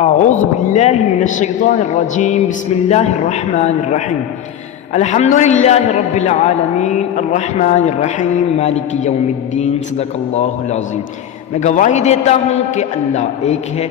أعوذ بالله من الشيطان الرجيم بسم الله الرحمن الرحيم الحمد لله رب العالمين الرحمن الرحیم مالک یوم الدین صدق اللہ العظیم۔ میں گواہی دیتا ہوں کہ اللہ ایک ہے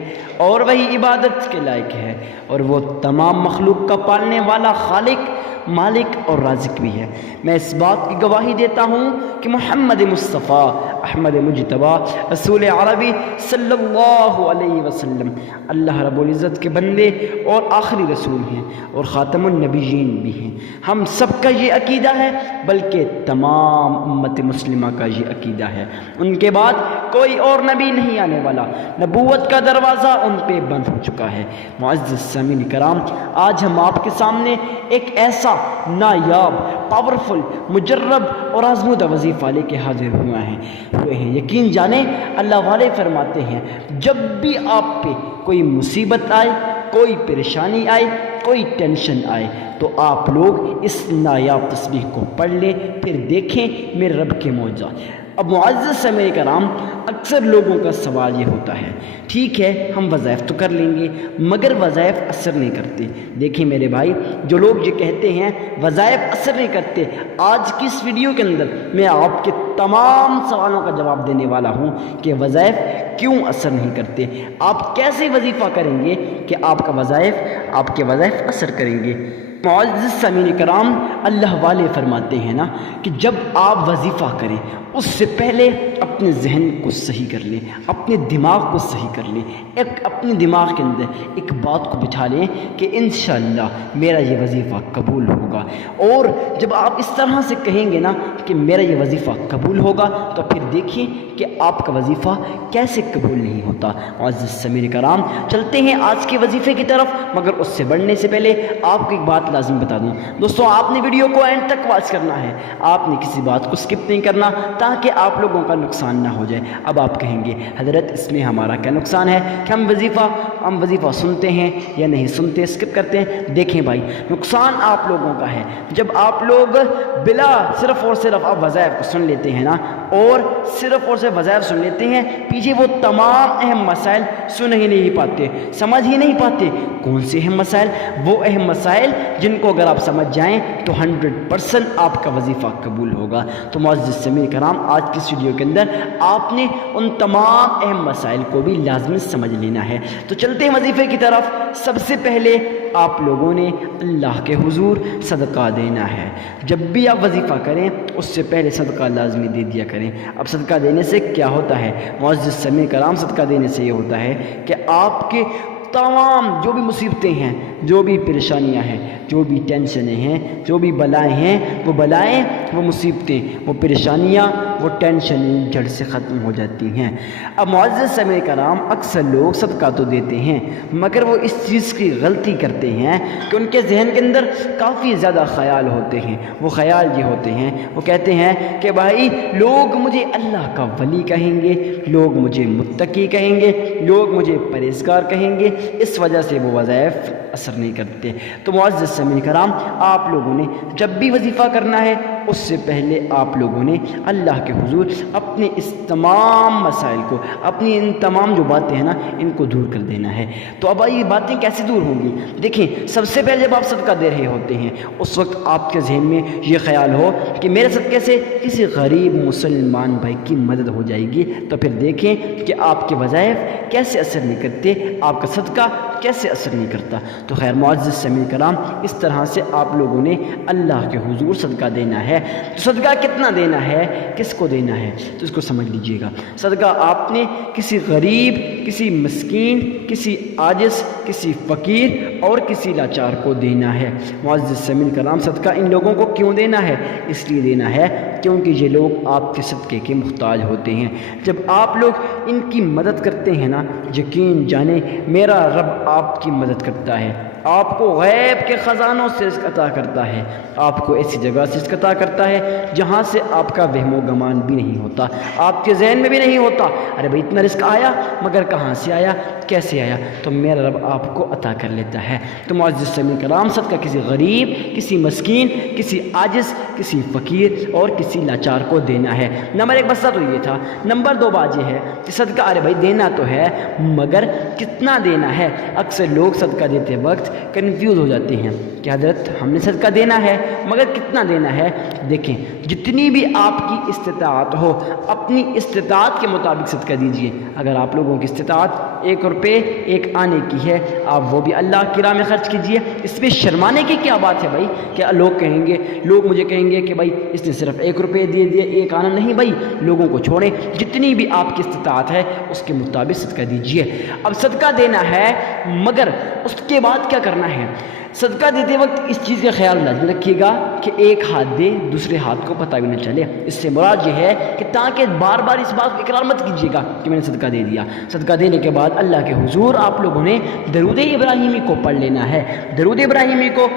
اور وہی عبادت کے لائق ہے، اور وہ تمام مخلوق کا پالنے والا خالق، مالک اور رازق بھی ہے۔ میں اس بات کی گواہی دیتا ہوں کہ محمد مصطفیٰ احمد مجتبیٰ رسول عربی صلی اللہ علیہ وسلم اللہ رب العزت کے بندے اور آخری رسول ہیں اور خاتم النبیین بھی ہیں۔ ہم سب کا یہ عقیدہ ہے، بلکہ تمام امت مسلمہ کا یہ عقیدہ ہے، ان کے بعد کوئی اور نبی نہیں آنے والا، نبوت کا دروازہ ان پہ بند ہو چکا ہے۔ معزز سامعین کرام، آج ہم آپ کے سامنے ایک ایسا نایاب، پاورفل، مجرب اور آزمودہ وظیفہ لے کے حاضر ہوئے ہیں۔ یقین جانیں، اللہ والے فرماتے ہیں جب بھی آپ پہ کوئی مصیبت آئے، کوئی پریشانی آئے، کوئی ٹینشن آئے، تو آپ لوگ اس نایاب تسبیح کو پڑھ لیں، پھر دیکھیں میرے رب کے معجزات۔ اب معزز سامعین کرام، اکثر لوگوں کا سوال یہ ہوتا ہے، ٹھیک ہے ہم وظائف تو کر لیں گے مگر وظائف اثر نہیں کرتے۔ دیکھیں میرے بھائی، جو لوگ یہ کہتے ہیں وظائف اثر نہیں کرتے، آج کی اس ویڈیو کے اندر میں آپ کے تمام سوالوں کا جواب دینے والا ہوں کہ وظائف کیوں اثر نہیں کرتے، آپ کیسے وظیفہ کریں گے کہ آپ کے وظائف اثر کریں گے۔ معزز سامعین کرام، اللہ والے فرماتے ہیں نا کہ جب آپ وظیفہ کریں اس سے پہلے اپنے ذہن کو صحیح کر لیں، اپنے دماغ کو صحیح کر لیں، اپنے دماغ کے اندر ایک بات کو بٹھا لیں کہ انشاءاللہ میرا یہ وظیفہ قبول ہوگا۔ اور جب آپ اس طرح سے کہیں گے نا کہ میرا یہ وظیفہ قبول ہوگا، تو پھر دیکھیں کہ آپ کا وظیفہ کیسے قبول نہیں ہوتا۔ معزز سامعین کرام، چلتے ہیں آج کے وظیفے کی طرف، مگر اس سے بڑھنے سے پہلے آپ کو ایک بات لازم بتا دوں۔ دوستوں، آپ نے ویڈیو کو اینڈ تک واچ کرنا ہے، آپ نے کسی بات کو سکپ نہیں کرنا تاکہ آپ لوگوں کا نقصان نہ ہو جائے۔ اب آپ کہیں گے حضرت اس میں ہمارا کیا نقصان ہے کہ ہم وظیفہ سنتے ہیں یا نہیں سنتے، سکپ کرتے ہیں؟ دیکھیں بھائی، نقصان آپ لوگوں کا ہے جب آپ لوگ بلا صرف اور صرف آپ وظائف کو سن لیتے ہیں نا، اور صرف اور صرف وظائف سن لیتے ہیں، پیچھے وہ تمام اہم مسائل سن ہی نہیں پاتے، سمجھ ہی نہیں پاتے۔ کون سے اہم مسائل؟ وہ اہم مسائل جن کو اگر آپ سمجھ جائیں تو 100% آپ کا وظیفہ قبول ہوگا۔ تو معزز سامعین کرام، آج کی اس ویڈیو کے اندر آپ نے ان تمام اہم مسائل کو بھی لازمی سمجھ لینا ہے۔ تو چلتے ہیں وظیفے کی طرف۔ سب سے پہلے آپ لوگوں نے اللہ کے حضور صدقہ دینا ہے۔ جب بھی آپ وظیفہ کریں اس سے پہلے صدقہ لازمی دے دیا کریں۔ اب صدقہ دینے سے کیا ہوتا ہے معزز سامعین کرام؟ صدقہ دینے سے یہ ہوتا ہے کہ آپ کے تمام جو بھی مصیبتیں ہیں، جو بھی پریشانیاں ہیں، جو بھی ٹینشنیں ہیں، جو بھی بلائیں ہیں، وہ بلائیں، وہ مصیبتیں، وہ پریشانیاں، وہ ٹینشنیں جڑ سے ختم ہو جاتی ہیں۔ اب معزز سامعین کرام، اکثر لوگ صدقہ تو دیتے ہیں مگر وہ اس چیز کی غلطی کرتے ہیں کہ ان کے ذہن کے اندر کافی زیادہ خیال ہوتے ہیں۔ وہ خیال یہ ہوتے ہیں، وہ کہتے ہیں کہ بھائی لوگ مجھے اللہ کا ولی کہیں گے، لوگ مجھے متقی کہیں گے، لوگ مجھے پرہیزگار کہیں گے، اس وجہ سے وہ وظائف اثر نہیں کرتے۔ تو معزز سامعین کرام، آپ لوگوں نے جب بھی وظیفہ کرنا ہے اس سے پہلے آپ لوگوں نے اللہ کے حضور اپنے اس تمام مسائل کو، اپنی ان تمام جو باتیں ہیں نا، ان کو دور کر دینا ہے۔ تو اب یہ باتیں کیسے دور ہوں گی؟ دیکھیں، سب سے پہلے جب آپ صدقہ دے رہے ہوتے ہیں اس وقت آپ کے ذہن میں یہ خیال ہو کہ میرے صدقے سے کسی غریب مسلمان بھائی کی مدد ہو جائے گی، تو پھر دیکھیں کہ آپ کے وظائف کیسے اثر نہیں کرتے، آپ کا صدقہ کیسے اثر نہیں کرتا۔ تو خیر معزز سامعین کرام، اس طرح سے آپ لوگوں نے اللہ کے حضور صدقہ دینا ہے۔ تو صدقہ کتنا دینا ہے، کس کو دینا ہے، تو اس کو سمجھ لیجئے گا۔ صدقہ آپ نے کسی غریب، کسی مسکین، کسی عاجز، کسی فقیر اور کسی لاچار کو دینا ہے۔ معزز سامعین کرام، صدقہ ان لوگوں کو کیوں دینا ہے؟ اس لیے دینا ہے کیونکہ یہ لوگ آپ کے صدقے کے محتاج ہوتے ہیں۔ جب آپ لوگ ان کی مدد کرتے ہیں نا، یقین جانیں میرا رب آپ کی مدد کرتا ہے، آپ کو غیب کے خزانوں سے رزق عطا کرتا ہے، آپ کو ایسی جگہ سے رزق عطا کرتا ہے جہاں سے آپ کا وہم و گمان بھی نہیں ہوتا، آپ کے ذہن میں بھی نہیں ہوتا ارے بھائی اتنا رزق آیا مگر کہاں سے آیا، کیسے آیا، تو میرا رب آپ کو عطا کر لیتا ہے۔ تو معزز سامعین کرام، صدقہ کسی غریب، کسی مسکین، کسی عاجز، کسی فقیر اور کسی لاچار کو دینا ہے۔ نمبر 1 مسئلہ تو یہ تھا۔ نمبر 2 بات یہ ہے کہ صدقہ ارے بھائی دینا تو ہے مگر کتنا دینا ہے۔ اکثر لوگ صدقہ دیتے وقت کنفیوز ہو جاتے ہیں کہ حضرت ہم نے صدقہ دینا ہے مگر کتنا دینا ہے۔ دیکھیں جتنی بھی آپ کی استطاعت ہو اپنی استطاعت کے مطابق صدقہ دیجئے۔ اگر آپ لوگوں کی استطاعت 1 روپے 1 آنے کی ہے آپ وہ بھی اللہ کی راہ میں خرچ کیجئے۔ اس میں شرمانے کی کیا بات ہے بھائی؟ کیا لوگ کہیں گے، لوگ مجھے کہیں گے کہ بھائی اس نے صرف 1 روپے دے دیے 1 آنا، نہیں بھائی، لوگوں کو چھوڑیں، جتنی بھی آپ کی استطاعت ہے اس کے مطابق صدقہ دیجئے۔ اب صدقہ دینا ہے مگر اس کے بعد کیا کرنا ہے؟ صدقہ دیتے وقت اس چیز کا خیال لازم رکھیے گا کہ ایک ہاتھ دے دوسرے ہاتھ کو پتہ بھی نہ چلے۔ اس سے مراد یہ ہے کہ تاکہ بار بار اس بات کو اقرار مت کیجیے گا کہ میں نے صدقہ دے دیا۔ صدقہ دینے کے بعد اللہ کے حضور آپ لوگوں نے درود ابراہیمی کو پڑھ لینا ہے۔ درود ابراہیمی کو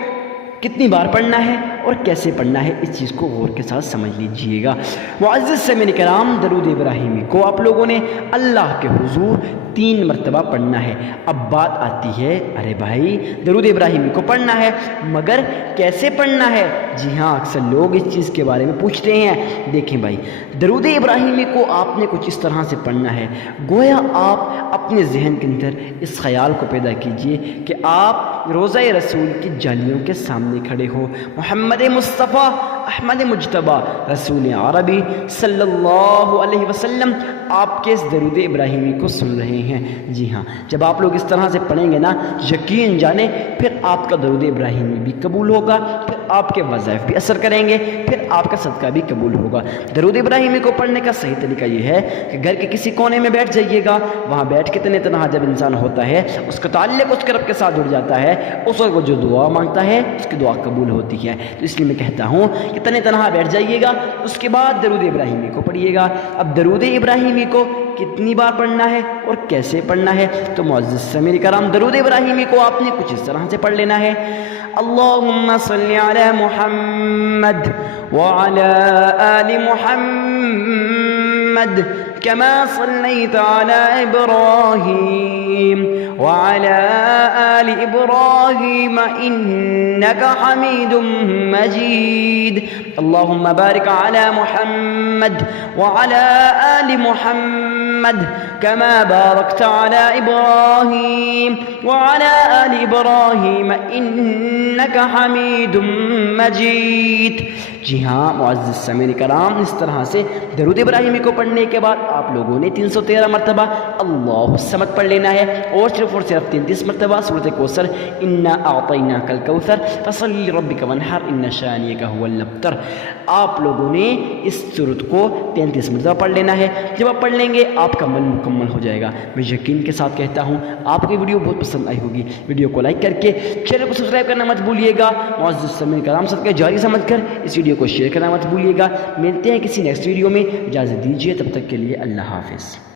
کتنی بار پڑھنا ہے اور کیسے پڑھنا ہے اس چیز کو غور کے ساتھ سمجھ لیجئے گا۔ معزز سامعین کرام، درود ابراہیمی کو آپ لوگوں نے اللہ کے حضور 3 مرتبہ پڑھنا ہے۔ اب بات آتی ہے ارے بھائی درود ابراہیمی کو پڑھنا ہے مگر کیسے پڑھنا ہے؟ جی ہاں، اکثر لوگ اس چیز کے بارے میں پوچھتے ہیں۔ دیکھیں بھائی درود ابراہیمی کو آپ نے کچھ اس طرح سے پڑھنا ہے گویا آپ اپنے ذہن کے اندر اس خیال کو پیدا کیجئے کہ آپ روضہ رسول کی جالیوں کے سامنے کھڑے ہو، محمد مصطفیٰ احمد مجتبیٰ رسول عربی صلی اللہ علیہ وسلم آپ کے اس درود ابراہیمی کو سن رہے ہیں۔ جی ہاں، جب آپ لوگ اس طرح سے پڑھیں گے نا، یقین جانیں پھر آپ کا درود ابراہیمی بھی قبول ہوگا، پھر آپ کے وظائف بھی اثر کریں گے، پھر آپ کا صدقہ بھی قبول ہوگا۔ درود ابراہیمی کو پڑھنے کا صحیح طریقہ یہ ہے کہ گھر کے کسی کونے میں بیٹھ جائیے گا، وہاں بیٹھ کے تنہا جب انسان ہوتا ہے اس کا تعلق اس کے رب کے ساتھ جڑ جاتا ہے، اس وقت وہ جو دعا مانگتا ہے اس کی دعا قبول ہوتی ہے۔ تو اس لیے میں کہتا ہوں کہ تنہا بیٹھ جائیے گا، اس کے بعد درود ابراہیمی کو پڑھیے گا۔ اب درود ابراہیمی کو کتنی بار پڑھنا ہے اور کیسے پڑھنا ہے؟ تو معزز سامعین کرام، درود ابراہیمی کو آپ نے کچھ اس طرح سے پڑھ لینا ہے: اللہم صلی علی محمد وعلی آل محمد كما صليت على إبراهيم وعلى آل إبراهيم إنك حميد مجيد اللهم بارك على محمد وعلى آل محمد كما باركت على إبراهيم وعلى آل إبراهيم إنك حميد مجيد۔ جی ہاں معزز سامعین کرام، اس طرح سے درود ابراہیمی کو پڑھنے کے بعد آپ لوگوں نے 313 مرتبہ اللہ الصمد پڑھ لینا ہے اور صرف 33 مرتبہ سورۃ کوثر انا اعطیناک الکوثر فصلی لربک وانحر ان شانئک هو الابتر، آپ لوگوں نے اس سورت کو 33 مرتبہ پڑھ لینا ہے۔ جب آپ پڑھ لیں گے آپ کا عمل مکمل ہو جائے گا۔ میں یقین کے ساتھ کہتا ہوں آپ کو ویڈیو بہت پسند آئی ہوگی۔ ویڈیو کو لائک کر کے چینل کو سبسکرائب کرنا مت بھولیے گا۔ معزز سامعین کرام، صدقہ جاری سمجھ کر اس ویڈیو کو شیئر کرنا مت بھولیے گا۔ ملتے ہیں کسی نیکسٹ ویڈیو میں، اجازت دیجیے، تب تک کے لیے اللہ حافظ۔